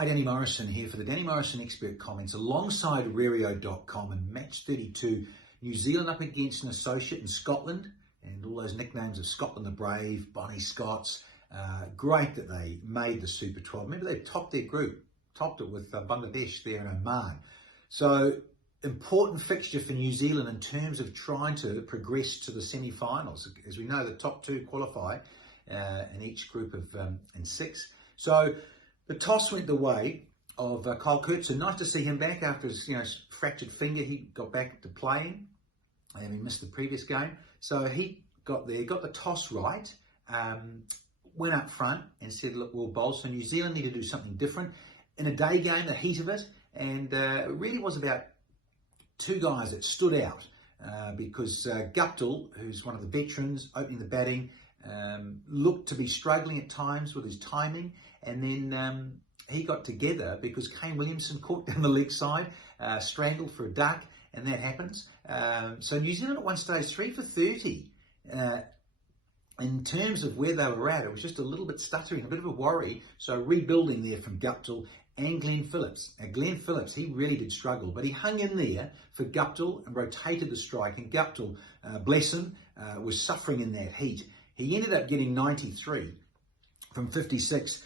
Hi, Danny Morrison here for the Danny Morrison Expert Comments alongside Rario.com and match 32, New Zealand up against an associate in Scotland, and all those nicknames of Scotland the Brave, Bonnie Scots. Great that they made the Super 12. Remember, they topped their group, topped it with Bangladesh there in Oman. So important fixture for New Zealand in terms of trying to progress to the semi-finals. As we know, the top two qualify in each group of in six. So the toss went the way of Kyle Kurtz, and nice to see him back after his fractured finger. He got back to playing, and he missed the previous game. So he got there, got the toss right, went up front and said, look, we'll bowl. So New Zealand need to do something different. In a day game, the heat of it, and it really was about two guys that stood out because Guptill, who's one of the veterans, opening the batting, looked to be struggling at times with his timing, and then he got together because Kane Williamson caught down the leg side, strangled for a duck, and that happens. So New Zealand at one stage 3 for 30. In terms of where they were at, it was just a little bit stuttering, a bit of a worry. So rebuilding there from Guptill and Glenn Phillips. Now Glenn Phillips, he really did struggle, but he hung in there for Guptill and rotated the strike, and Guptill, bless him, was suffering in that heat. He ended up getting 93 from 56,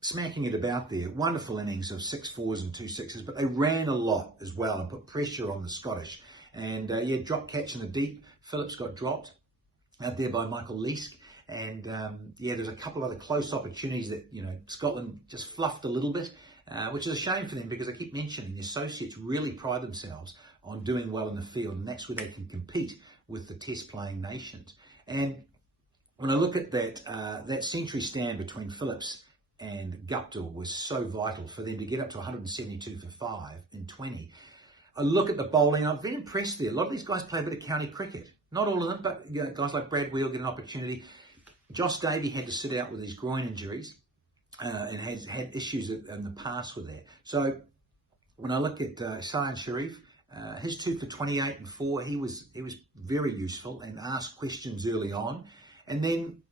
smacking it about there. Wonderful innings of 6 fours and 2 sixes, but they ran a lot as well and put pressure on the Scottish. And drop catch in the deep. Phillips got dropped out there by Michael Leask. And there's a couple of other close opportunities that, Scotland just fluffed a little bit, which is a shame for them because I keep mentioning the associates really pride themselves on doing well in the field, and that's where they can compete with the test playing nations. And when I look at that century stand between Phillips and Guptill was so vital for them to get up to 172 for 5 in 20. I look at the bowling, I'm very impressed there. A lot of these guys play a bit of county cricket. Not all of them, but guys like Brad Wheel get an opportunity. Josh Davey had to sit out with his groin injuries and has had issues in the past with that. So when I look at Sayan Sharif, his 2 for 28 and 4, he was very useful and asked questions early on. And then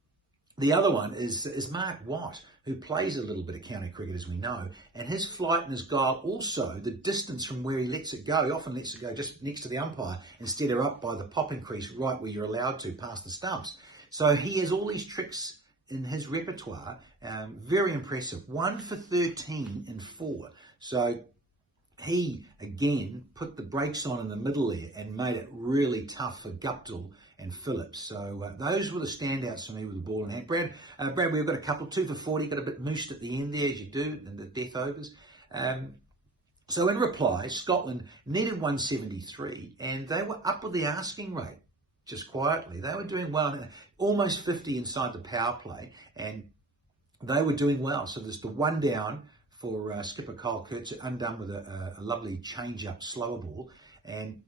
the other one is Mark Watt, who plays a little bit of county cricket, as we know, and his flight and his guile, also the distance from where he lets it go. He often lets it go just next to the umpire instead of up by the popping crease, right where you're allowed to, past the stumps. So he has all these tricks in his repertoire. Very impressive. 1 for 13 and 4. So he, again, put the brakes on in the middle there and made it really tough for Guptill and Phillips. So those were the standouts for me with the ball in hand. Brad, we've got a couple, 2 for 40, got a bit moosed at the end there, as you do, in the death overs. So in reply, Scotland needed 173, and they were up with the asking rate, just quietly. They were doing well, almost 50 inside the power play, and they were doing well. So there's the one down for skipper Kyle Kurtz, undone with a lovely change-up slower ball, and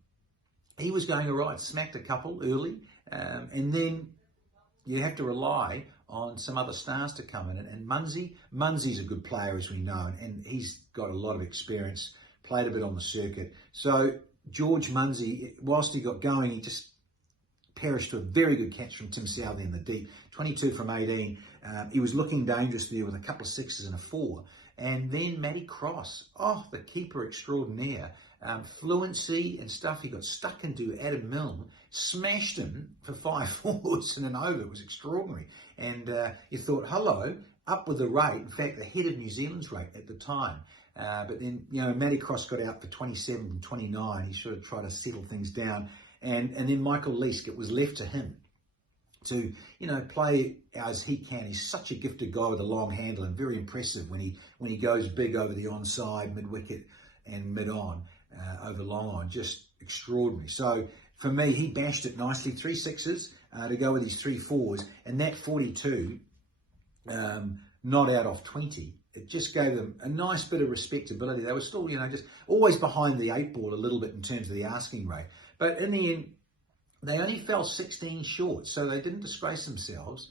he was going all right, smacked a couple early, and then you have to rely on some other stars to come in. And Munsey's a good player, as we know, and he's got a lot of experience, played a bit on the circuit. So George Munsey, whilst he got going, he just perished to a very good catch from Tim Southey in the deep, 22 from 18. He was looking dangerous there with a couple of 6s and a 4. And then Matty Cross, the keeper extraordinaire. Fluency and stuff he got stuck into. Adam Milne smashed him for 5 fours in an over. It was extraordinary. And you thought, hello, up with the rate. In fact, ahead of New Zealand's rate at the time. But then, Matty Cross got out for 27 and 29. He sort of tried to settle things down. And then Michael Leask, it was left to him to, play as he can. He's such a gifted guy with a long handle and very impressive when he goes big over the onside, mid-wicket and mid-on. Over long on, just extraordinary. So for me, he bashed it nicely, 3 6s to go with his 3 4s, and that 42 not out off 20. It just gave them a nice bit of respectability. They were still, just always behind the 8 ball a little bit in terms of the asking rate. But in the end, they only fell 16 short, so they didn't disgrace themselves,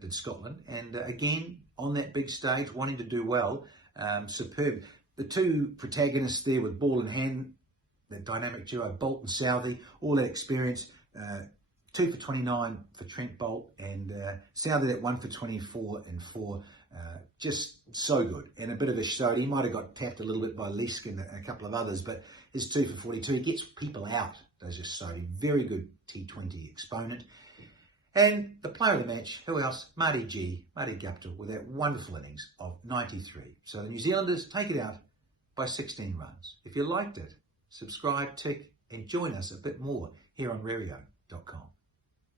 did Scotland. And again, on that big stage, wanting to do well, superb. The two protagonists there with ball in hand, the dynamic duo, Bolt and Southey, all that experience. 2 for 29 for Trent Bolt, and Southey that 1 for 24 and 4 Just so good, and a bit of a show. He might have got tapped a little bit by Leask and a couple of others, but his 2 for 42 gets people out. Does just so very good T20 exponent. And the player of the match, who else? Marty Guptill, with that wonderful innings of 93. So the New Zealanders take it out by 16 runs. If you liked it, subscribe, tick, and join us a bit more here on Rario.com.